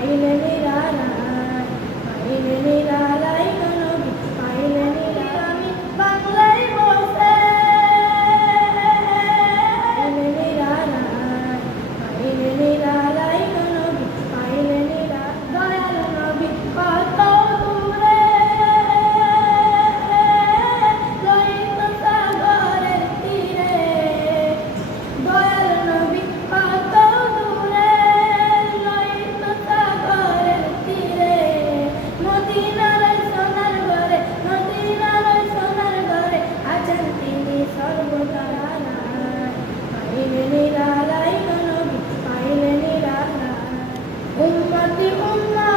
পাইলে নিরালায়, পাইলে নিরালায় নবী, পাইলে নিরালায় আমি বাংলায় বসে। পাইলে নিরালায়, পাইলে নিরালায় নবী, পাইলে নিরালায় দয়াল নবী কত দূরে, লোহিত সাগরের তীরে। দয়াল নবী কত দূরে, লোহিত সাগরের তীরে। মদিনার সোনার ঘরে, মদিনার সোনার ঘরে আছেন তিনি সর্বদয়ালয়। পাইলে নিরালায় নবী, পাইলে নিরালায়। উম্মতি উম্মতি